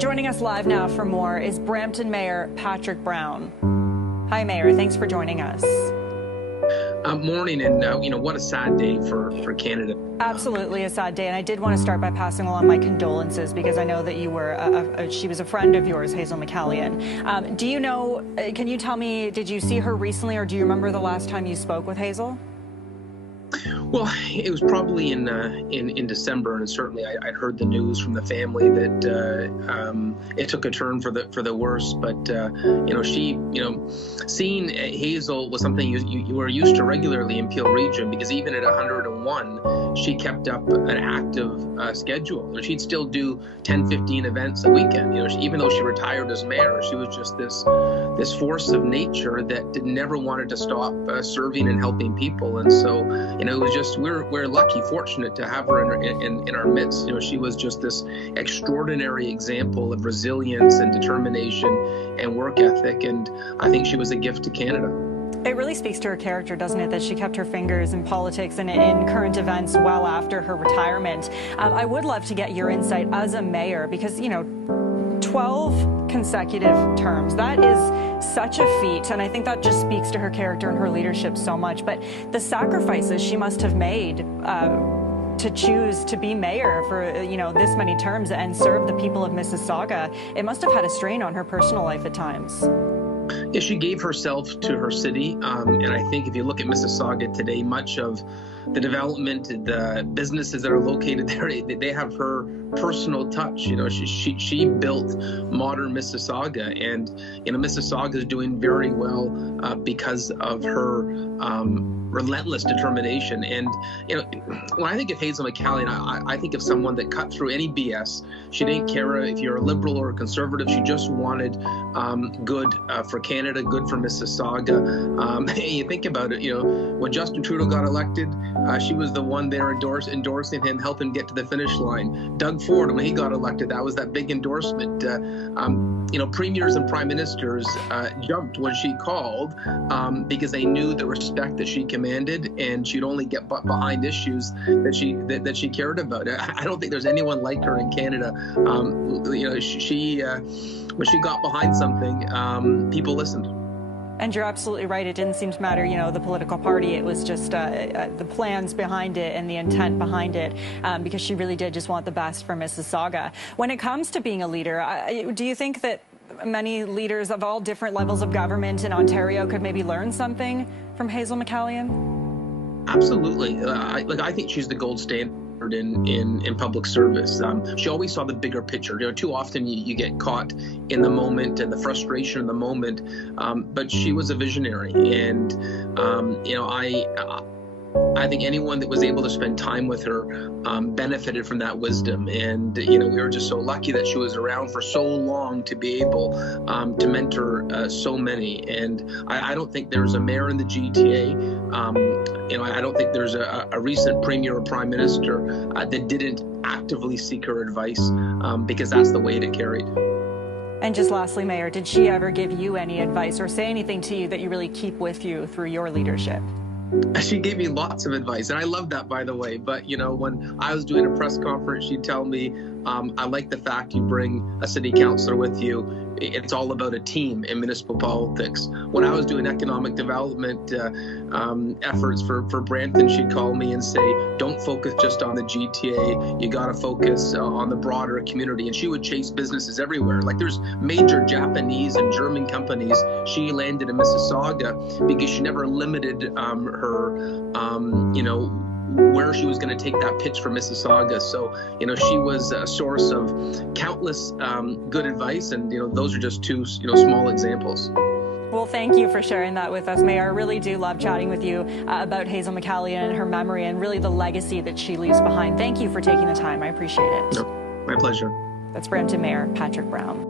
And joining us live now for more is Brampton Mayor Patrick Brown. Hi, Mayor. Thanks for joining us. Morning, and what a sad day for Canada. Absolutely a sad day, and I did want to start by passing along my condolences because I know that you were she was a friend of yours, Hazel McCallion. Do you know? Can you tell me? Did you see her recently, or do you remember the last time you spoke with Hazel? Well, it was probably in December, and certainly I heard the news from the family that it took a turn for the worse. But seeing Hazel was something you were used to regularly in Peel Region, because even at 101, she kept up an active schedule. She'd still do 10-15 events a weekend. Even though she retired as mayor, she was just this force of nature that never wanted to stop serving and helping people. And so, it was just we're lucky, fortunate to have her in our midst. She was just this extraordinary example of resilience and determination and work ethic, and I think she was a gift to Canada. It really speaks to her character, doesn't it, that she kept her fingers in politics and in current events well after her retirement. I would love to get your insight as a mayor, because 12 consecutive terms, that is such a feat, and I think that just speaks to her character and her leadership so much. But the sacrifices she must have made to choose to be mayor for this many terms and serve the people of Mississauga, it must have had a strain on her personal life at times. Yeah, she gave herself to her city, and I think if you look at Mississauga today, much of the development, the businesses that are located there, they have her personal touch. She built modern Mississauga, and Mississauga is doing very well because of her relentless determination. And when I think of Hazel McCallion, I think of someone that cut through any BS. She didn't care if you're a liberal or a conservative. She just wanted good for Canada, good for Mississauga. You think about it, when Justin Trudeau got elected, she was the one there endorsing him, helping get to the finish line. Doug Ford, when he got elected, that was that big endorsement. Premiers and prime ministers jumped when she called because they knew the respect that she commanded, and she'd only get behind issues that she cared about. I don't think there's anyone like her in Canada. She when she got behind something, people listened. And you're absolutely right. It didn't seem to matter, the political party. It was just the plans behind it and the intent behind it, because she really did just want the best for Mississauga. When it comes to being a leader, do you think that many leaders of all different levels of government in Ontario could maybe learn something from Hazel McCallion? Absolutely. I think she's the gold standard in public service. She always saw the bigger picture. Too often you get caught in the moment and the frustration of the moment, but she was a visionary, and I think anyone that was able to spend time with her benefited from that wisdom. And, we were just so lucky that she was around for so long to be able to mentor so many. And I don't think there's a mayor in the GTA. I don't think there's a recent premier or prime minister that didn't actively seek her advice, because that's the weight it carried. And just lastly, Mayor, did she ever give you any advice or say anything to you that you really keep with you through your leadership? She gave me lots of advice, and I love that, by the way. But, when I was doing a press conference, she'd tell me, I like the fact you bring a city councillor with you. It's all about a team in municipal politics. When I was doing economic development efforts for Brampton, she'd call me and say, don't focus just on the GTA. You got to focus on the broader community. And she would chase businesses everywhere. Like, there's major Japanese and German companies she landed in Mississauga because she never limited her, where she was going to take that pitch for Mississauga. So, she was a source of countless good advice, and, those are just two, small examples. Well, thank you for sharing that with us, Mayor. I really do love chatting with you about Hazel McCallion and her memory and really the legacy that she leaves behind. Thank you for taking the time. I appreciate it. No, my pleasure. That's Brampton Mayor Patrick Brown.